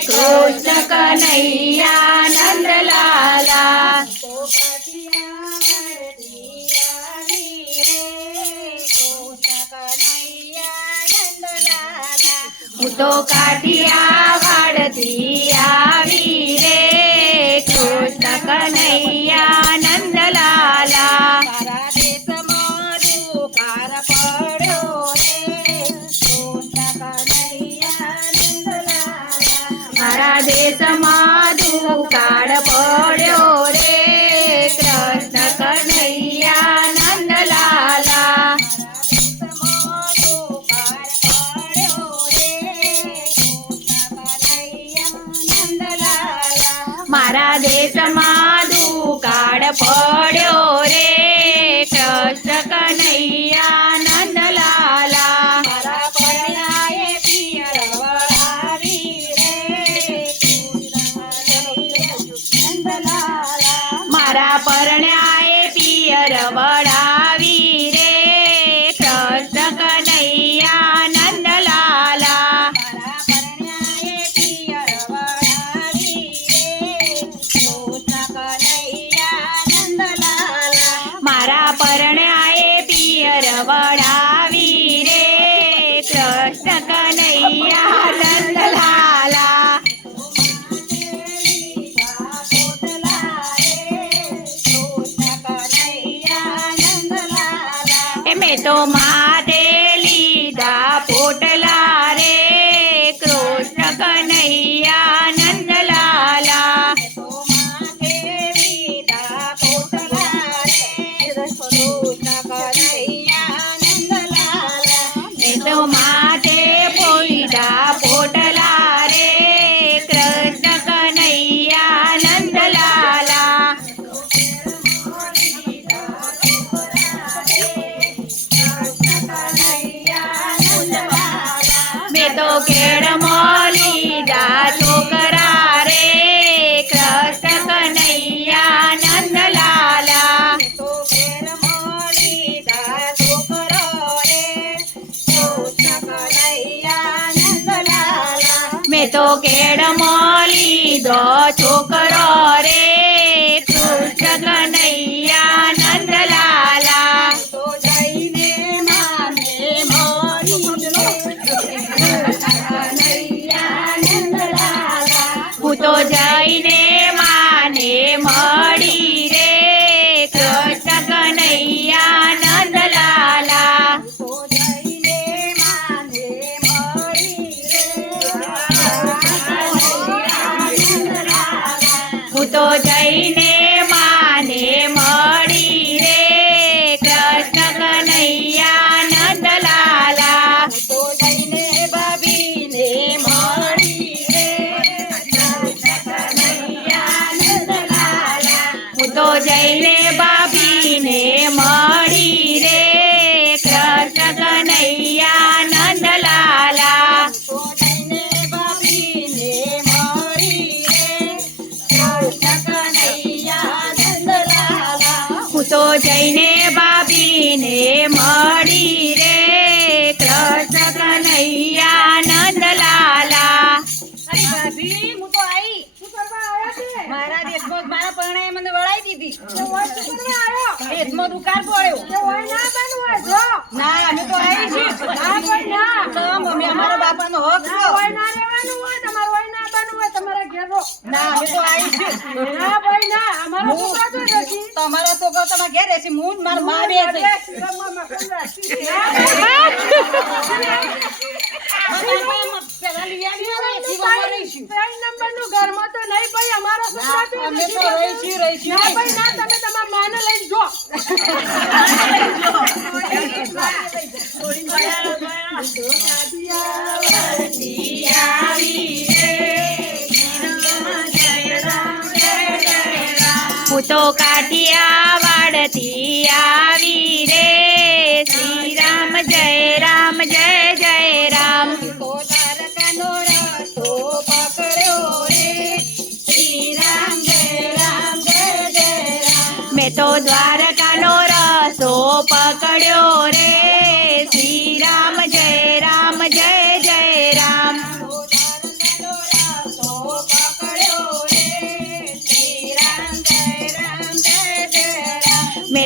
કૃષ્ણ કનૈયા નંદલાલા હું તો કાઠિયાવાડથી આવી રે કૃષ્ણ કનૈયા નંદલાલા મારા દેશમાં દુકાળ પડ્યો રે કૃષ્ણ કનૈયા નંદલાલા મારા દેશમાં દુકાળ પડ્યો રે કૃષ્ણ કનૈયા નંદલાલા મારા દેશમાં દુકાળ પડ્યો રે કૃષ્ણ કનૈયા નંદલાલા મારા પરણાએ પિયર વળાવી રે નંદલાલા મારા પરણાએ પિયર વળાવી રે કૃષ્ણ કનૈયા નંદલાલા મારા પરણાએ પિયર વળાવી મારા પરણાએ પિયર વળાવી રે કૃષ્ણ કનૈયા નંદલાલા મેં તો માથે લીધા પોટલા રે કૃષ્ણ કનૈયા નંદલાલા મેં તો માથે પોઈડા પોટલા રે કૃષ્ણ કનૈયા નંદલાલા મેં તો કેળમાં લીધા છોકરા રે કૃષ્ણ કનૈયા નંદલાલા મેં તો કેળમાં લીધો છોકરો રે કૃષ્ણ કનૈયા નંદલાલા હું તો જઈને માને મળી રે કૃષ્ણ કનૈયા નંદલાલા હું તો જઈને માને મળી રે કૃષ્ણ કનૈયા નંદલાલા હું તો જઈને ભાભીને મળી રે કૃષ્ણ કનૈયા નંદલાલા હું તો જઈને ભાભીને મળી રે કૃષ્ણ કનૈયા નંદલાલા મારા દેશમાં મારા પરણાએ મને વળાઈ દીધી દેશમાં દુકાળ પડ્યો ના અમે તો આવી છીએ તો મમ્મી અમારા બાપાનો હક છે ના અમે તો આવી છીએ તમારો છોકરો તમારા ઘેર રહેશે હું મારા મા બે હું તો કાઠિયાવાડથી આવી રે શ્રી રામ જય રામ જય જય રામ મેં તો દ્વારકાનો રસ્તો પકડ્યો રે શ્રી રામ જય રામ જય જય રામ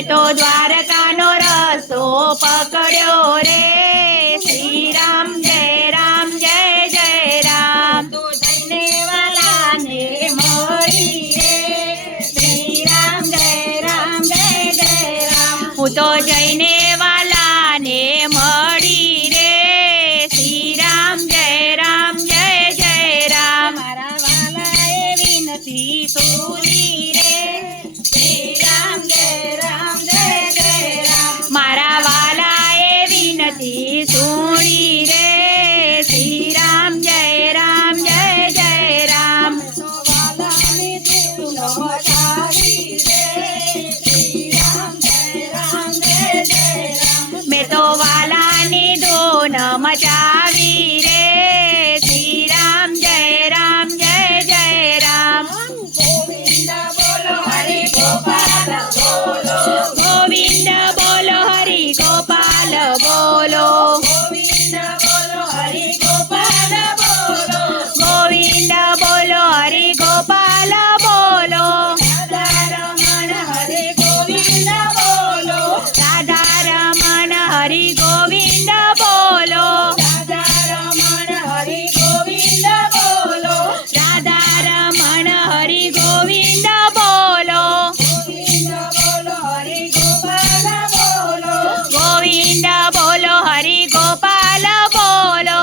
મેં તો દ્વારકાનો રસ્તો પકડ્યો રે શ્રી રામ જય રામ તો જઈને વાલાને મળી રે શ્રી રામ જય રામ હું તો જઈને વાલાને મળી રે શ્રી રામ જય રામ મારા વાલાએ વિનતી સુની રે શ્રી રામ જય રામ મારા વાલાએ વિનતી સુણી રે શ્રી રામ જય રામ તો વાલાને ધૂન મચાવી રે શ્રી રામ જય રામ મેં તો વાલાની ધૂન મચાવી રે શ્રી રામ જય રામ ગોવિંદ બોલો હરિ ગોપાલ બોલો ગોવિંદ બોલો હરિ ગોપાલ બોલો ગોવિંદ બોલો હરિ ગોપાલ બોલો ગોવિંદ બોલો હરિ ગોપાલ બોલો રાધારમણ હરે ગોવિંદ બોલો રાધારમણ હરિ ગોવિંદ બોલો રાધારમણ હરે ગોવિંદ બોલો રાધારમણ હરિ ગોવિંદ બોલો ગોવિંદ બોલો હરે ગોપાલ બોલો ગોવિંદ બોલો હરિ ગોપાલ બોલો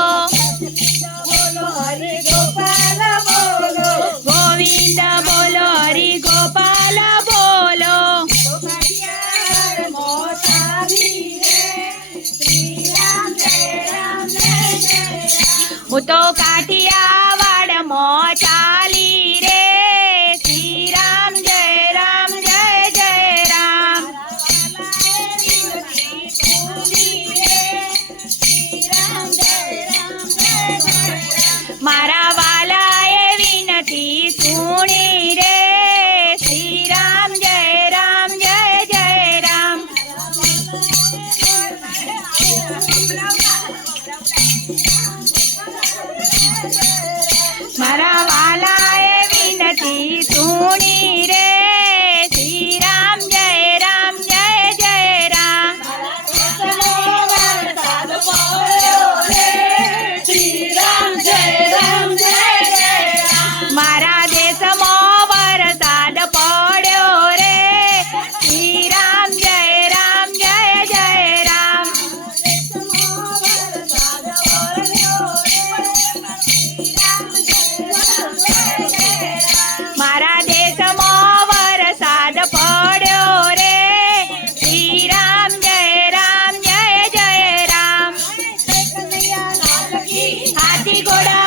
બોલો હરે ગોપાલ બોલો ગોવિંદ બોલો હરિ ગોપાલ બોલો તો કાઠિયાર મોસાવી રે શ્રી રામ જય રામ હું તો કાઠિયાવાડમાં ચાલી રે શ્રી રામ જય રામ મારા વાલાએ વિનતી સુણી રે શ્રી રામ જય રામ મારા વાલાએ વિનતી સુણી રે શ્રી રામ જય રામ મારા દેશમાં વરસાદ પડ્યો રે શ્રી રામ જય રામ મારા દેશમાં વરસાદ પડ્યો રે શ્રી રામ જય રામ હાથી ઘોડા